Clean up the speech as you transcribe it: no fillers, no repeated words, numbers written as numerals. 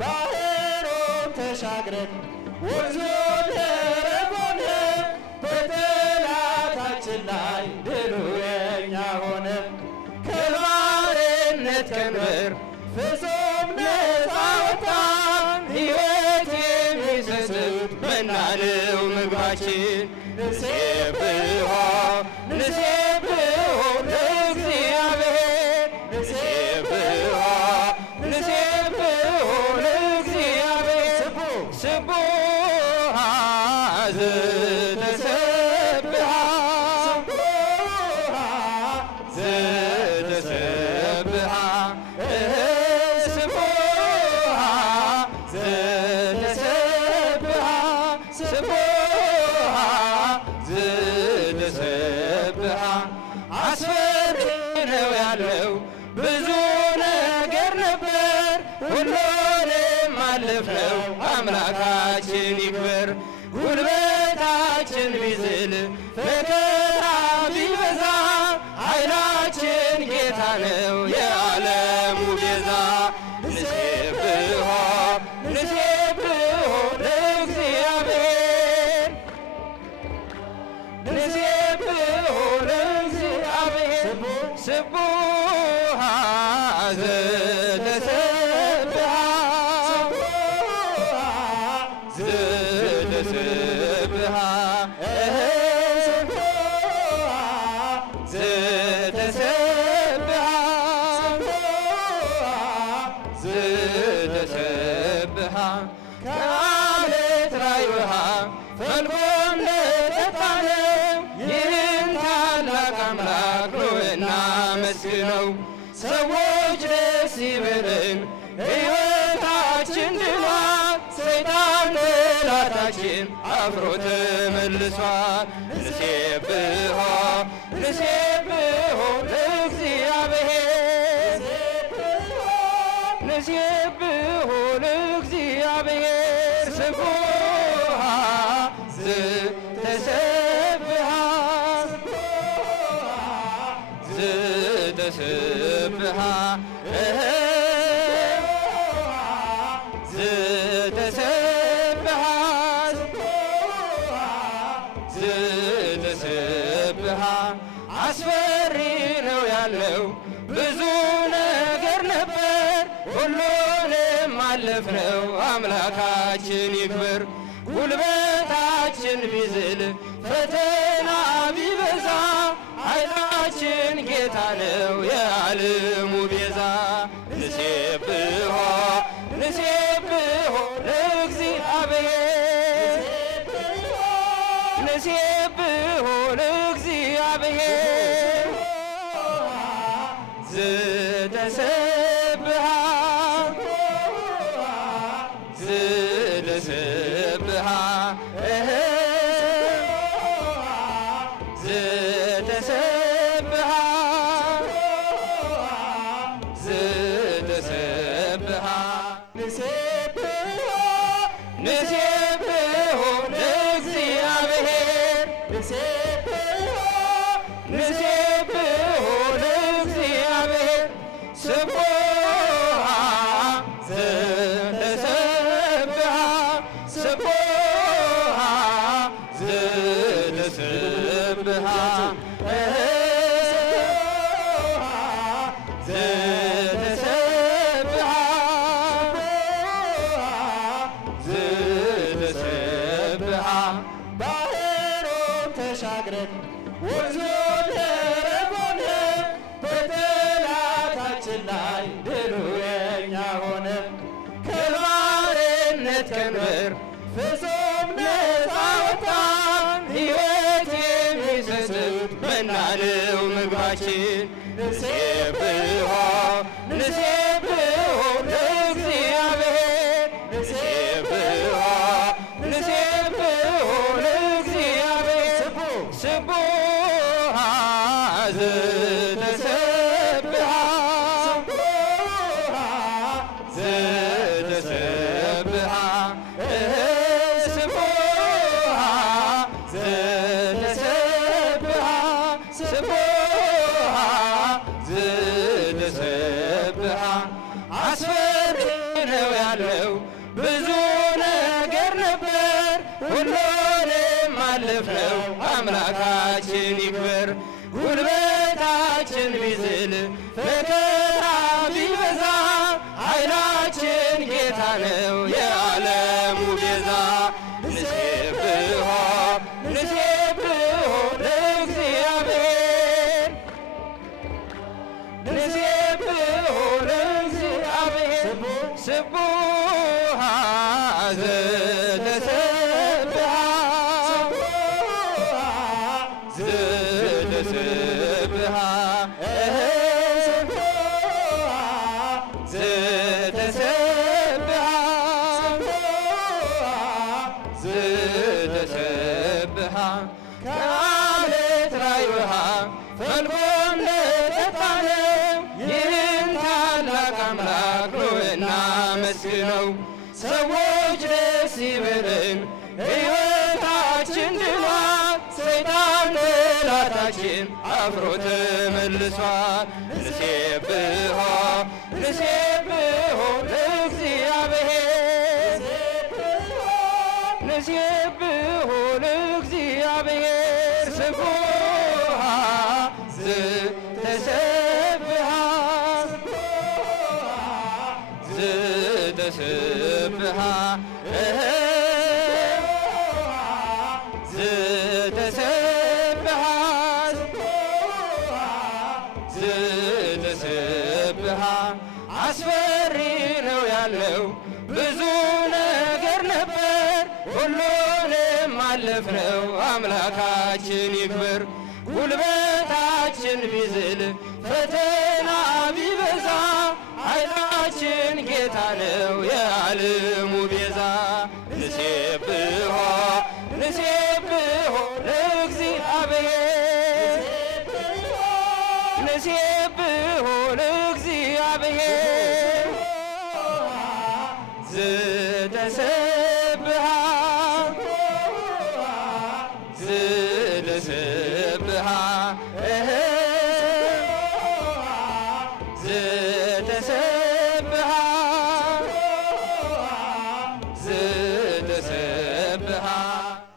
ባህሩን ተሻግረን ወንዙን ተረጎነ በጠላታችን ላይ ድሉ የኛ ሆነ። ከባርነት ቀንበር ፍጹም ነፃ ወጣን። ሕይወት የሚሰጥ መና ነው ምግባችን። ንሴብሖ ንሴብሖ ለእግዚአብሔር ንሴብሖ ንሴብሖ ለእግዚአብሔር ስቡሕ ዘተሰብሐ ዘተሰብሐ ስቡሕ ዘተሰብሐ ስቡሕ ዘተሰብሐ አስፈሪ ነው ያለው ብዙ ነገር ነበር፣ ሁሉንም አለፍነው አምላካችን ይክበር። ጉልበታችን ቢዝል መከራ ቢበዛ ኃይላችን ጌታ ነው የዓለሙ ቤዛ። ንሴብሖ ንሴብሖ ለእግዚአብሔር ንሴብሖ ለእግዚአብሔር ስቡሕ ዘተሰብሐ ዘተሰብሐ ዘተሰብሐ ዘተሰብሐ ከዓለት ላይ ውሃ ፈልቆ እንደጠጣነው ይህን ታላቅ አምላክ ኑ እናመስግነው። ሰዎች ደስ ይበለን ሕይወታችን ድኗል፣ ሰይጣን ጠላታችን አፍሮ ተመልሷል። ንሴብሖ ንሴብሖ ለእግዚአብሔር ንሴብሖ ለእግዚአብሔር ስቡሕ ዘተሰብሐ ዘተሰብሐ ዘተሰብሐ ዘተሰብሐ አስፈሪ ነው ያለው ብዙ ነገር ነበር፣ ሁሉንም አለፍነው አምላካችን ይክበር። ጉልበታችን ቢዝል ፈተና ቢበዛ ኃይላችን ጌታ ነው የዓለሙ ቤዛ። ንሴብሖ ንሴብሖ ለእግዚአብሔር ንሴብሖ ለእግዚአብሔር ዘተሰብሐ ዘተሰብሐ ዘተሰብሐ ዘተሰብሐ ንሴብሖ ንሴብሖ ለእግዚአብሔር ንሴብሖ ንሴብሖ ለእግዚአብሔር ስቡሕ ዘተሰብሐ ስቡሕ ዘተሰብሐ ዘተሰብሐ ዘተሰብሐ ባህሩን ተሻግረን ወንዙን ተረጎነ በጠላታችን ላይ ድሉ የኛ ሆነ። ከባርነት ቀንበር ፍጹም ነፃ ወጣን። ንጽሕት መናንው ምግባችን ንሴብሖ ንሴብሖ ለእግዚአብሔር ንሴብሖ ንሴብሖ ለእግዚአብሔር ስቡሕ ዘተሰብሐ ዘተሰብሐ ስቡሕ ዘተሰብሐ ስቡሕ ዘተሰብሐ አስፈሪ ነው ያለው ብዙ ነገር ነበር ሁሉንም አለፍነው አምላካችን ይክበር። ጉልበታችን ቢዝል መከራ ቢበዛ ኃይላችን ጌታ ነው የዓለሙ ቤዛ። ንሴብሖ ንሴብሖ ለእግዚአብሔር ንሴብሖ ለእግዚአብሔር ስቡሕ ዘተሰብሐ ዘተሰብሐ ዘተሰብሐ ዘተሰብሐ ከዓለት ላይ ውሃ ፈልቆ እንደጠጣነው ይህን ታላቅ አምላክ ኑ እናመስግነው። ሰዎች ደስ ይበለን ሕይወታችን ድኗል፣ ሰይጣን ጠላታችን አፍሮ ተመልሷል። ንሴብሖ ንሴብሖ ለእግዚአብሔር ንሴብሖ ለእግዚአብሔር ስቡሕ ዘተሰብሐ ዘተሰብሐ ዘተሰብሐ ዘተሰብሐ አስፈሪ ነው ያለው ብዙ ነገር ነበር ሁሉንም አለፍነው አምላካችን ይክበር። ጉልበታችን ቢዝል ፈተና ቢበዛ ኃይላችን ጌታ ነው የዓለሙ ቤዛ። ንሴብሖ ንሴብሖ ለእግዚአብሔር ንሴብሖ ለእግዚአብሔር ዘተሰብሐ ዘተሰብሐ ዘተሰብሐ